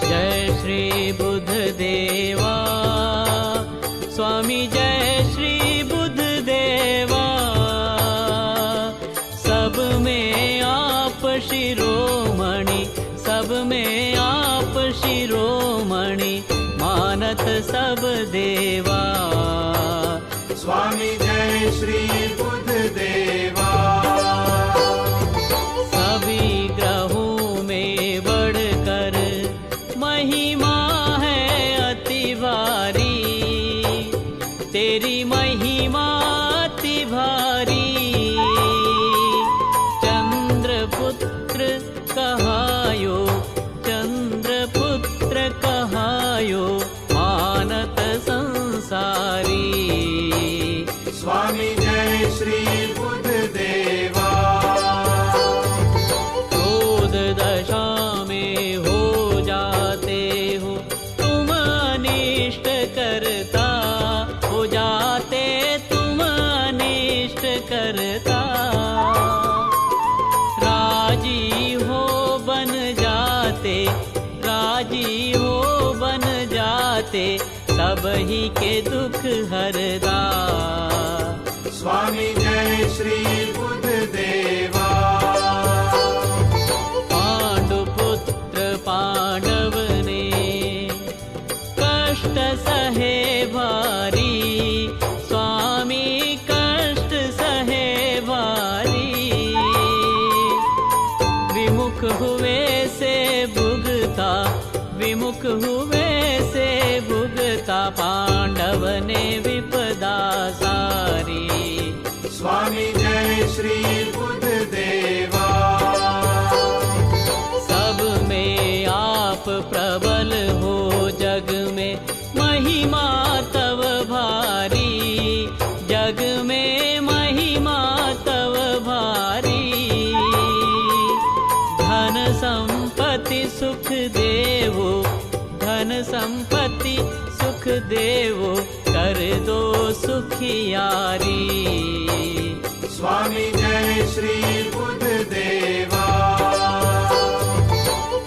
जय श्री बुद्ध देवा स्वामी, जय श्री बुद्ध देवा। सब में आप शिरोमणि, सब में आप शिरोमणि, मानत सब देवा। स्वामी जय श्री बुद्ध देवा। सभी ग्रहों में बढ़कर महिमा है अति भारी, तेरी महिमा अति भारी। चंद्रपुत्र कहायो, चंद्रपुत्र कहायो, मानत संसारी। स्वामी जय श्री बुद्ध देवा। क्रोध दशा में हो जाते हो तुम अनिष्ट करता, हो जाते तुम अनिष्ट करता। राजी हो बन जाते, राजी हो बन जाते, सब ही के दुख हरदा। स्वामी जय श्री बुद्ध देवा। पांडुपुत्र पांडव ने कष्ट सहे भारी, स्वामी कष्ट सहे भारी। विमुख हुए से भुगता, विमुख हुए से भुगता, पांडव ने विपदा सारी। स्वामी जय श्री बुद्ध देवा। सब में आप प्रबल हो, जग में महिमा तव भारी, जग में महिमा तव भारी। धन संपत्ति सुख देवो, धन संपत्ति सुख देवो, कर दो सुखियारी। स्वामी जय श्री बुद्ध देवा।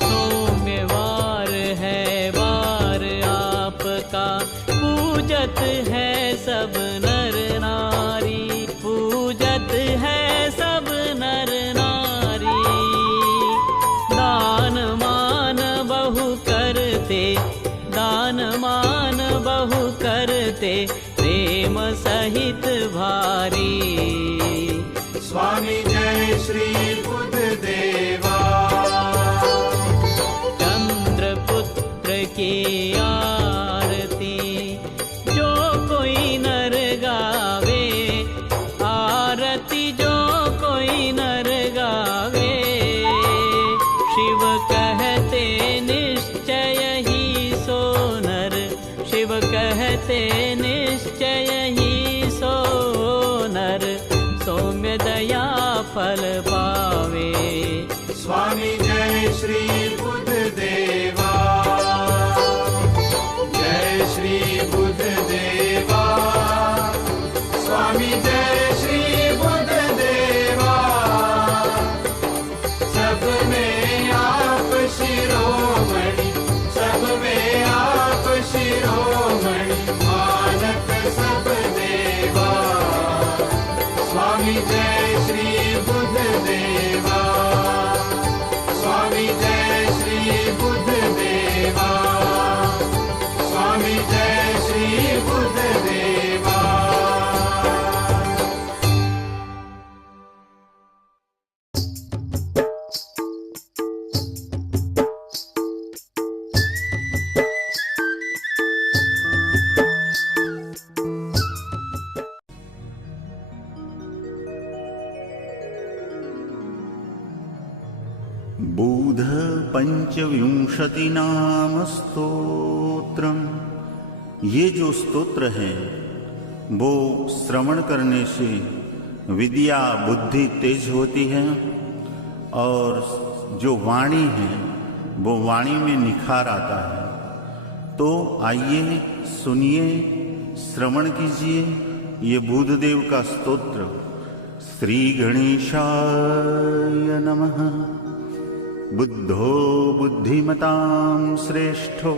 सौम्यवार है वार आपका, पूजत है सब नर नारी, पूजत है सब नर नारी। दान मान बहु करते, दान मान बहु करते, प्रेम सहित भारी। स्वामी जय श्री बुद्ध देवा। चंद्रपुत्र की आरती जो कोई नर गावे, आरती जो कोई नर गावे। शिव कहते निश्चय ही सो नर, शिव कहते निश्चय ही सो नर, सौम्य दया फल पावे। स्वामी जय श्री बुद्ध देवा। जय श्री बुद्ध देवा। स्वामी जय श्री बुद्ध देवा। सब में आप शिरोमणि, सब में आप शिरोमणि, मानत सब देवा। स्वामी जय श्री बुद्ध देवा। स्वामी जय श्री बुद्ध देवा। स्वामी जय श्री बुद्ध देवा। बुध पंचविंशति नाम स्तोत्रम। ये जो स्तोत्र है वो श्रवण करने से विद्या बुद्धि तेज होती है, और जो वाणी है वो वाणी में निखार आता है। तो आइए सुनिए, श्रवण कीजिए ये बुद्धदेव का स्तोत्र। श्री गणेशाय नमः। बुद्धो बुद्धिमतां श्रेष्ठो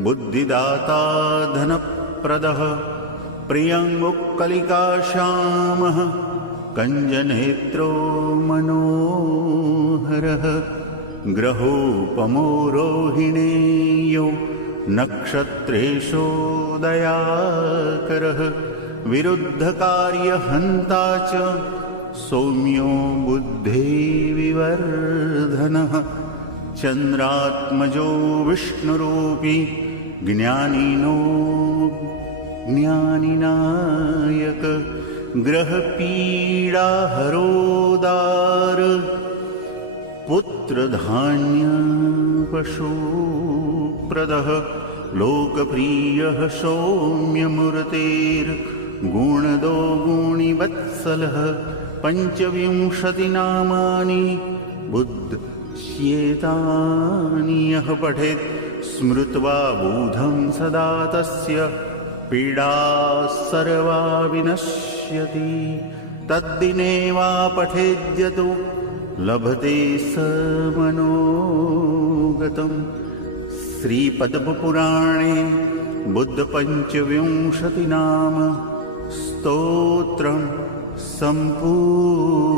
बुद्धिदाता धनप्रदः प्रियङ्गुक्कलिकाश्यामः कञ्जनेत्रो मनोहरः ग्रहोपमो रोहिणेयो नक्षत्रेशोदयाकरः विरुद्धकार्यहन्ता च सौम्यो बुद्धिविवर्धनः चन्द्रात्मजो विष्णुरूपी ज्ञानिनो ज्ञानिनायक ग्रहपीडाहरोदार पुत्रधान्य पशुप्रदः लोकप्रियः सौम्यमूर्तेर्गुणदो गुणिवत्सलः 25 नामानि बुध्येतानि यः पठेत् स्मृत्वा बोधं सदा तस्य पीडा सर्वा विनश्यति। तद्दिने वा पठेद्यतो लभते स मनोगतम्। श्रीपद्मपुराणे बुद्धपञ्चविंशति नाम स्तोत्रं सम्पूर्णम्।